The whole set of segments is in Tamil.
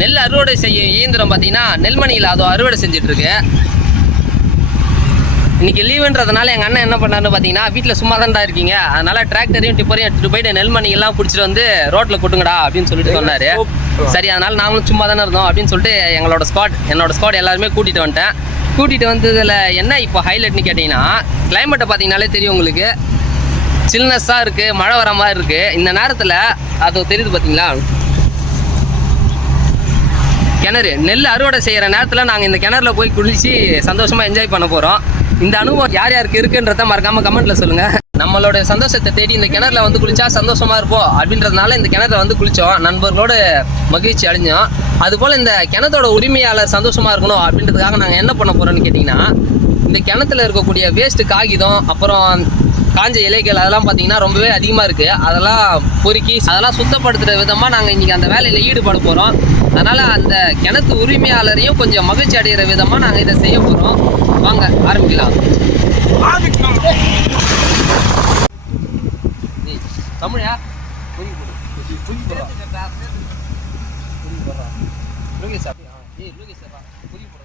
நெல் அறுவடை செய்யும் இயந்திரம் பார்த்தீங்கன்னா நெல்மணியில் அதோ அறுவடை செஞ்சுட்டு இருக்கு இன்னைக்கு லீவுன்றதுனால எங்கள் அண்ணன் என்ன பண்ணாருன்னு பார்த்தீங்கன்னா வீட்டில் சும்மா தான்டா இருக்கீங்க. அதனால டிராக்டரையும் டிப்பரையும் எடுத்துகிட்டு போயிட்டு நெல்மணி எல்லாம் பிடிச்சிட்டு வந்து ரோட்டில் கொட்டுங்கடா அப்படின்னு சொல்லிட்டு சொன்னார். சரி அதனால நாங்களும் சும்மா தானே இருந்தோம் அப்படின்னு சொல்லிட்டு எங்களோட ஸ்குவாட் என்னோட ஸ்குவாட் எல்லாருமே கூட்டிகிட்டு வந்துட்டேன். கூட்டிகிட்டு வந்ததில் என்ன இப்போ ஹைலைட்னு கேட்டிங்கன்னா கிளைமேட்டை பார்த்தீங்கனாலே தெரியும் உங்களுக்கு. சில்னஸ்ஸாக இருக்குது மழை வர மாதிரி இருக்குது இந்த நேரத்தில் அது தெரியுது பார்த்தீங்களா? கிணறு. நெல் அறுவடை செய்கிற நேரத்தில் நாங்கள் இந்த கிணறுல போய் குளிச்சு சந்தோஷமாக என்ஜாய் பண்ண போகிறோம் இந்த அனுபவம் யார் யாருக்கு இருக்குன்றத மறக்காமல் கமெண்ட்டில் சொல்லுங்கள் நம்மளோட சந்தோஷத்தை தேடி இந்த கிணறுல வந்து குளிச்சா சந்தோஷமாக இருப்போம் அப்படின்றதுனால இந்த கிணறுல வந்து குளித்தோம் நண்பர்களோட மகிழ்ச்சி அடைஞ்சோம். அதுபோல் இந்த கிணத்தோட உரிமையாளர் சந்தோஷமாக இருக்கணும் அப்படின்றதுக்காக நாங்கள் என்ன பண்ண போகிறோம்னு கேட்டிங்கன்னா இந்த கிணத்துல இருக்கக்கூடிய வேஸ்ட்டு காகிதம் அப்புறம் காஞ்ச இலைகள் அதெல்லாம் பார்த்தீங்கன்னா ரொம்பவே அதிகமாக இருக்குது அதெல்லாம் பொறுக்கி அதெல்லாம் சுத்தப்படுத்துகிற விதமாக நாங்கள் இன்றைக்கி அந்த வேலையில் ஈடுபட போகிறோம் அதனால் அந்த கிணத்து உரிமையாளரையும் கொஞ்சம் மகிழ்ச்சி அடைகிற விதமாக நாங்கள் இதை செய்ய போகிறோம் வாங்க ஆரம்பிக்கலாம் ஏய், தமிழா பொறி போடுறா. லோகேஷ் அப்படியா? ஏய், லோகேஷ் அப்பா, போடுறா.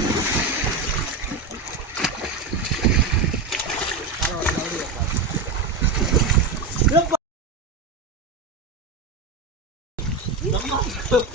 能不能呵